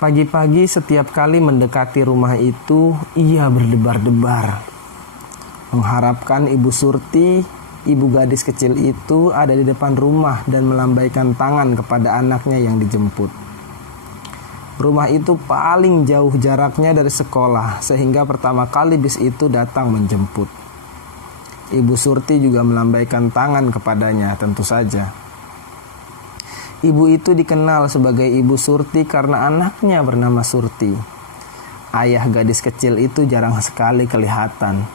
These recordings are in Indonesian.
Pagi-pagi setiap kali mendekati rumah itu, ia berdebar-debar, mengharapkan Ibu Surti, ibu gadis kecil itu, ada di depan rumah dan melambaikan tangan kepada anaknya yang dijemput. Rumah itu paling jauh jaraknya dari sekolah, sehingga pertama kali bis itu datang menjemput. Ibu Surti juga melambaikan tangan kepadanya, tentu saja. Ibu itu dikenal sebagai Ibu Surti karena anaknya bernama Surti. Ayah gadis kecil itu jarang sekali kelihatan.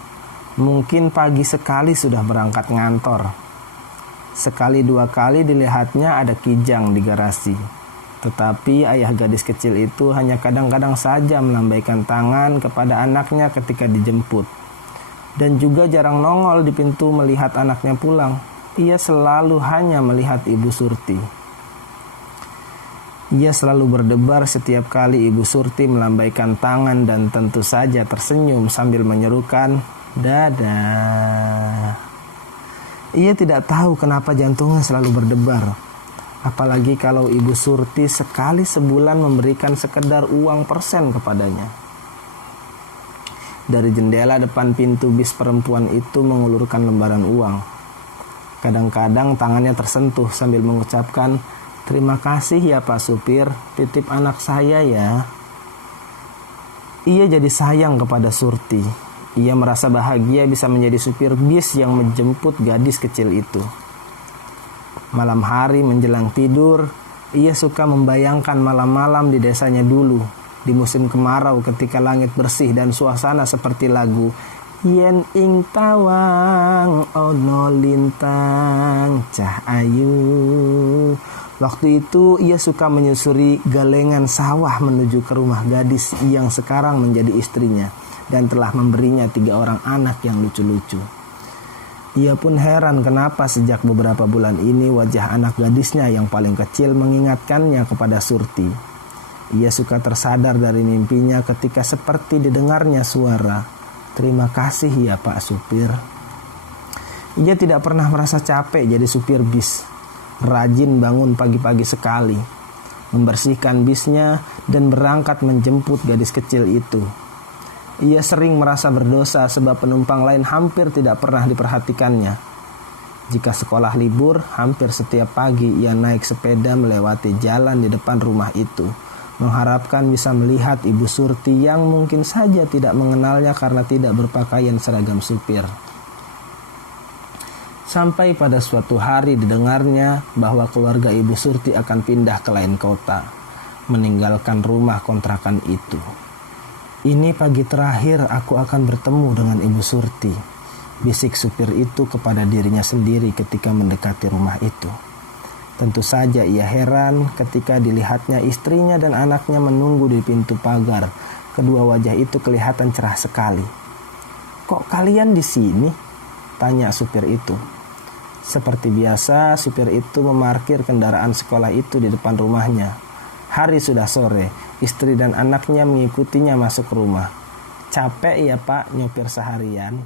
Mungkin pagi sekali sudah berangkat ngantor. Sekali dua kali dilihatnya ada kijang di garasi. Tetapi ayah gadis kecil itu hanya kadang-kadang saja melambaikan tangan kepada anaknya ketika dijemput. Dan juga jarang nongol di pintu melihat anaknya pulang. Ia selalu hanya melihat Ibu Surti. Ia selalu berdebar setiap kali Ibu Surti melambaikan tangan dan tentu saja tersenyum sambil menyerukan, "Dadah." Ia tidak tahu kenapa jantungnya selalu berdebar. Apalagi kalau Ibu Surti sekali sebulan memberikan sekedar uang persen kepadanya. Dari jendela depan pintu bis perempuan itu mengulurkan lembaran uang. Kadang-kadang tangannya tersentuh sambil mengucapkan, "Terima kasih ya Pak Supir, titip anak saya ya." Ia jadi sayang kepada Surti. Ia merasa bahagia bisa menjadi supir bis yang menjemput gadis kecil itu. Malam hari menjelang tidur, ia suka membayangkan malam-malam di desanya dulu, di musim kemarau ketika langit bersih dan suasana seperti lagu Yen ing tawang ono lintang cah ayu. Waktu itu ia suka menyusuri galengan sawah menuju ke rumah gadis yang sekarang menjadi istrinya dan telah memberinya 3 orang anak yang lucu-lucu. Ia pun heran kenapa sejak beberapa bulan ini wajah anak gadisnya yang paling kecil mengingatkannya kepada Surti. Ia suka tersadar dari mimpinya ketika seperti didengarnya suara, "Terima kasih ya Pak Supir." Ia tidak pernah merasa capek jadi supir bis. Rajin bangun pagi-pagi sekali, membersihkan bisnya dan berangkat menjemput gadis kecil itu. Ia sering merasa berdosa sebab penumpang lain hampir tidak pernah diperhatikannya. Jika sekolah libur, hampir setiap pagi ia naik sepeda melewati jalan di depan rumah itu, mengharapkan bisa melihat Ibu Surti yang mungkin saja tidak mengenalnya karena tidak berpakaian seragam supir. Sampai pada suatu hari didengarnya bahwa keluarga Ibu Surti akan pindah ke lain kota, meninggalkan rumah kontrakan itu. "Ini pagi terakhir aku akan bertemu dengan Ibu Surti," bisik supir itu kepada dirinya sendiri ketika mendekati rumah itu. Tentu saja ia heran ketika dilihatnya istrinya dan anaknya menunggu di pintu pagar. Kedua wajah itu kelihatan cerah sekali. "Kok kalian di sini?" tanya supir itu. Seperti biasa, supir itu memarkir kendaraan sekolah itu di depan rumahnya. Hari sudah sore, istri dan anaknya mengikutinya masuk rumah. "Capek ya Pak nyopir seharian?"